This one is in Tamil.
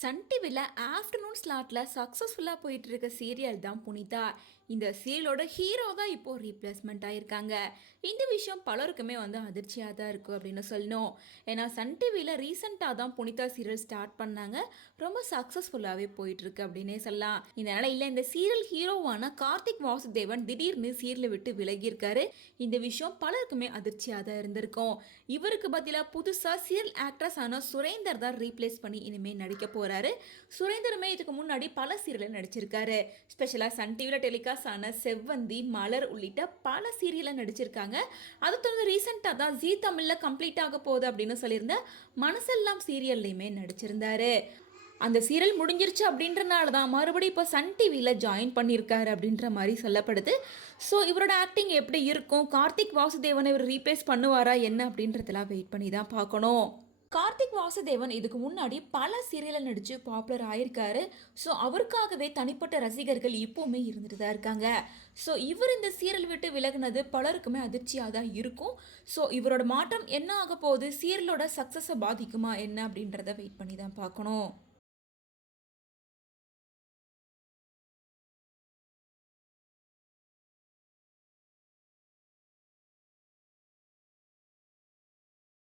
சன் டிவியில் ஆஃப்டர்நூன் ஸ்லாட்டில் சக்ஸஸ்ஃபுல்லாக போயிட்டுருக்க சீரியல் தான் புனிதா. இந்த சீரியலோட ஹீரோ தான் இப்போது ரீப்ளேஸ்மெண்ட் ஆகியிருக்காங்க இந்த விஷயம் பலருக்குமே வந்து அதிர்ச்சியாக தான் இருக்கும் அப்படின்னு சொல்லணும். ஏன்னா சன் டிவியில் ரீசெண்டாக தான் புனிதா சீரியல் ஸ்டார்ட் பண்ணாங்க. ரொம்ப சக்ஸஸ்ஃபுல்லாகவே போயிட்டுருக்கு அப்படின்னே சொல்லலாம். இந்த நிலையில் இந்த சீரியல் ஹீரோவான கார்த்திக் வாசுதேவன் திடீர்னு சீரியலை விட்டு விலகியிருக்காரு. இந்த விஷயம் பலருக்குமே அதிர்ச்சியாக தான் இருந்திருக்கும். இவருக்கு பதிலாக புதுசாக சீரியல் ஆக்ட்ரஸ் ஆன சுரேந்தர் தான் ரீப்ளேஸ் பண்ணி இனிமேல் நடிக்க போறாரு. சுரேந்தருமே இதுக்கு முன்னாடி பல சீரியலில் நடிச்சிருக்காரு. ஸ்பெஷலாக சன் டிவியில் டெலிகாஸ்ட் ஆன செவ்வந்தி மலர் உள்ளிட்ட பல சீரியலில் நடிச்சிருக்காங்க. அது தொடர்ந்து ரீசெண்டாக தான் ஜீ தமிழில் கம்ப்ளீட் ஆக போகுது அப்படின்னு சொல்லியிருந்த மனசெல்லாம் சீரியல்லையுமே நடிச்சிருந்தாரு. அந்த சீரியல் முடிஞ்சிருச்சு அப்படின்றனால தான் மறுபடியும் இப்போ சன் டிவியில் ஜாயின் பண்ணியிருக்காரு அப்படின்ற மாதிரி சொல்லப்படுது. ஸோ இவரோட ஆக்டிங் எப்படி இருக்கும்? கார்த்திக் வாசுதேவனை இவர் ரீப்ளேஸ் பண்ணுவாரா என்ன அப்படின்றதெல்லாம் வெயிட் பண்ணி தான் பார்க்கணும். கார்த்திக் வாசுதேவன் இதுக்கு முன்னாடி பல சீரியலில் நடித்து பாப்புலர் ஆயிருக்காரு. ஸோ அவருக்காகவே தனிப்பட்ட ரசிகர்கள் இப்போவுமே இருந்துட்டு தான் இருக்காங்க. ஸோ இவர் இந்த சீரியல் விட்டு விலகுனது பலருக்குமே அதிர்ச்சியாக தான் இருக்கும். ஸோ இவரோட மாற்றம் என்ன ஆக போகுது? சீரியலோட சக்ஸஸை பாதிக்குமா? என்ன அப்படின்றத வெயிட் பண்ணி தான் பார்க்கணும்.